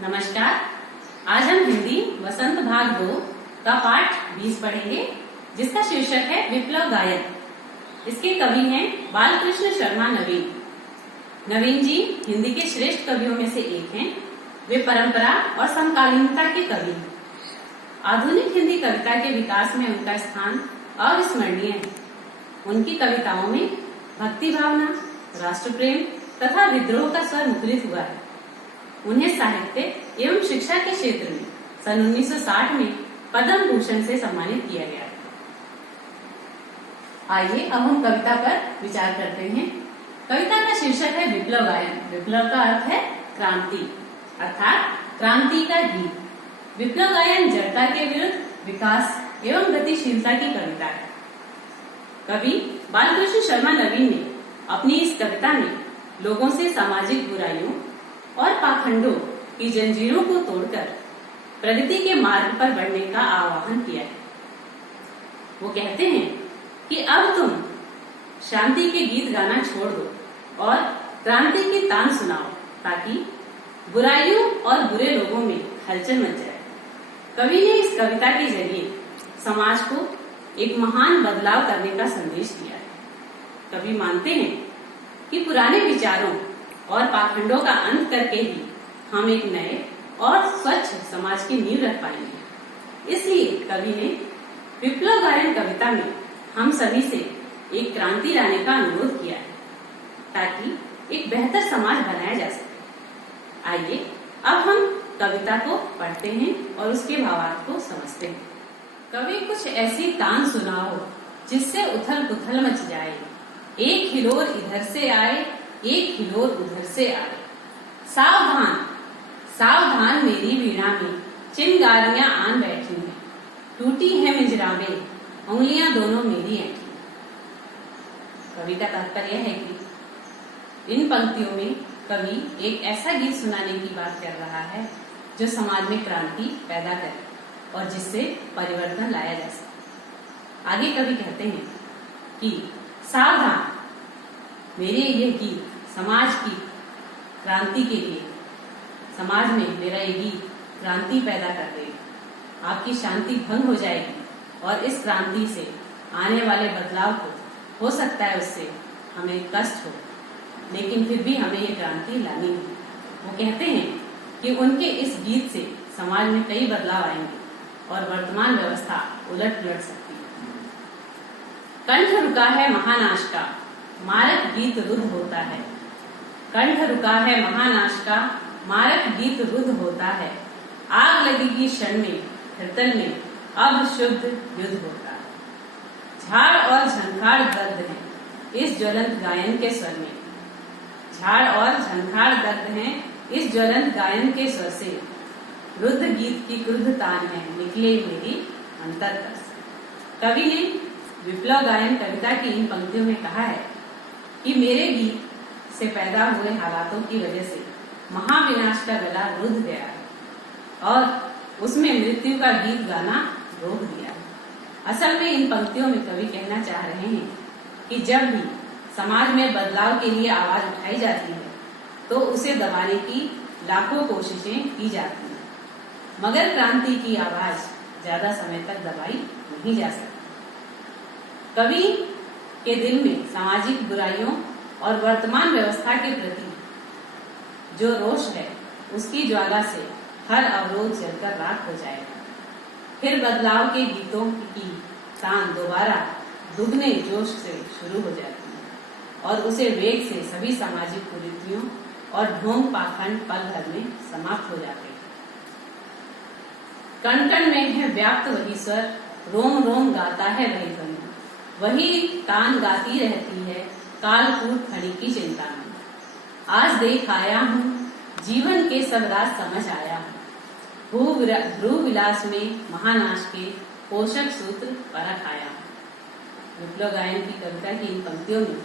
नमस्कार। आज हम हिंदी वसंत भाग 2 का पाठ 20 पढ़ेंगे, जिसका शीर्षक है विप्लव गायन। इसके कवि हैं बालकृष्ण शर्मा नवीन। नवीन जी हिंदी के श्रेष्ठ कवियों में से एक हैं। वे परंपरा और समकालीनता के कवि हैं। आधुनिक हिंदी कविता के विकास में उनका स्थान अविस्मरणीय है। उनकी कविताओं में भक्ति भावना, राष्ट्र प्रेम तथा विद्रोह का स्वर मुखरित हुआ है। उन्हें साहित्य एवं शिक्षा के क्षेत्र में सन 1960 में पद्म भूषण से सम्मानित किया गया है। आइए अब हम कविता पर विचार करते हैं। कविता का शीर्षक है विप्लव गायन। विप्लव का अर्थ है क्रांति, अर्थात क्रांति का गीत। विप्लव गायन जड़ता के विरुद्ध विकास एवं गतिशीलता की कविता है। कवि बालकृष्ण शर्मा नवीन ने अपनी इस कविता में लोगों से सामाजिक बुराइयों और पाखंडों की जंजीरों को तोड़कर प्रगति के मार्ग पर बढ़ने का आह्वान किया है। वो कहते हैं कि अब तुम शांति के गीत गाना छोड़ दो और क्रांति की तान सुनाओ, ताकि बुराइयों और बुरे लोगों में हलचल मच जाए। कवि ने इस कविता के जरिए समाज को एक महान बदलाव करने का संदेश दिया है। कवि मानते हैं कि पुराने विचारों और पाखंडों का अंत करके ही हम एक नए और स्वच्छ समाज की नींव रख पाएंगे। इसलिए कवि ने विप्लव गायन कविता में हम सभी से एक क्रांति लाने का अनुरोध किया है, ताकि एक बेहतर समाज बनाया जा सके। आइए अब हम कविता को पढ़ते हैं और उसके भावार्थ को समझते हैं। कवि कुछ ऐसी तान सुनाओ जिससे उथल पुथल मच जाए, एक हिलोर इधर से आए, एक हिलोर उधर से आए। सावधान सावधान मेरी वीणा में चिंगारियां आन बैठी हैं, टूटी है मिजराबें, उंगलियां दोनों मेरी ऐठी। कवि का तात्पर्य है कि इन पंक्तियों में कवि एक ऐसा गीत सुनाने की बात कर रहा है जो समाज में क्रांति पैदा करे और जिससे परिवर्तन लाया जा सके। आगे कवि कहते हैं कि सावधान, मेरे ये गीत समाज की क्रांति के लिए, समाज में मेरा ये गीत क्रांति पैदा कर देगा। आपकी शांति भंग हो जाएगी और इस क्रांति से आने वाले बदलाव को हो सकता है उससे हमें कष्ट हो, लेकिन फिर भी हमें ये क्रांति लानी है। वो कहते हैं कि उनके इस गीत से समाज में कई बदलाव आएंगे और वर्तमान व्यवस्था उलट पुलट सकती है। कंठ रुका है महानाश का, मारक गीत रुद्ध होता है। कंठ रुका है महानाश का, मारक गीत रुद्ध होता है। आग लगेगी क्षण में, धरतल में अब शुद्ध युद्ध होता है। झाड़ और झंखाड़ दर्द है इस ज्वलंत गायन के स्वर में। झाड़ और झंखाड़ दर्द है इस ज्वलंत गायन के स्वर से। रुद्ध गीत की क्रुद्ध तान है, निकले मेरी अंतरतल से। कवि ने विप्लव गायन कविता की इन पंक्तियों में कहा है कि मेरे गीत से पैदा हुए हालातों की वजह से महाविनाश का गला रुद्ध गया है और उसमें मृत्यु का गीत गाना रोक दिया है। असल में इन पंक्तियों में कवि कहना चाह रहे हैं कि जब भी समाज में बदलाव के लिए आवाज उठाई जाती है तो उसे दबाने की लाखों कोशिशें की जाती हैं, मगर क्रांति की आवाज ज्यादा समय तक दबाई नहीं जा सकती। कवि के दिल में सामाजिक बुराइयों और वर्तमान व्यवस्था के प्रति जो रोष है, उसकी ज्वाला से हर अवरोध जलकर राख हो जाएगा। फिर बदलाव के गीतों की तान दोबारा दुगने जोश से शुरू हो जाती है और उसे वेग से सभी सामाजिक कुरीतियों और ढोंग पाखंड पल भर में समाप्त हो जाते हैं। कण कण में है व्याप्त वही स्वर, रोम रोम गाता है वही ध्वनि, वही तान गाती रहती है कालकूट खड़ी की चिंता में। आज देख आया हूँ जीवन के सब राज समझ आया हूँ, ध्रुव विलास में महानाश के पोषक सूत्र परख आया हूँ। विप्लव गायन की कविता की इन पंक्तियों में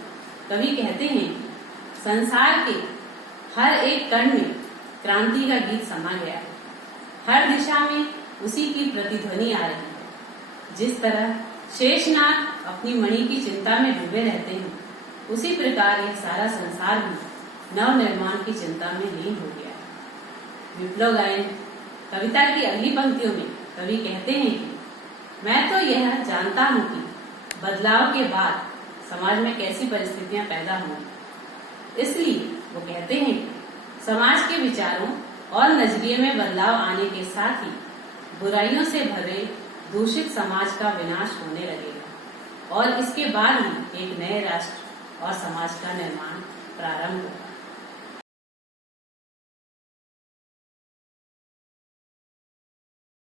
कवि कहते हैं कि संसार के हर एक कण में क्रांति का गीत समा गया है। हर दिशा में उसी की प्रतिध्वनि आ रही है। जिस तरह शेषनाग अपनी मणि की चिंता में डूबे रहते हैं, उसी प्रकार यह सारा संसार भी नव निर्माण की चिंता में लीन हो गया है। विप्लव गायन कविता की अगली पंक्तियों में कवि कहते हैं कि मैं तो यह जानता हूं कि बदलाव के बाद समाज में कैसी परिस्थितियां पैदा होंगी। इसलिए वो कहते हैं कि समाज के विचारों और नजरिए में बदलाव आने के साथ ही बुराइयों से भरे दूषित समाज का विनाश होने लगेगा और इसके बाद ही एक नए राष्ट्र और समाज का निर्माण प्रारंभ होगा।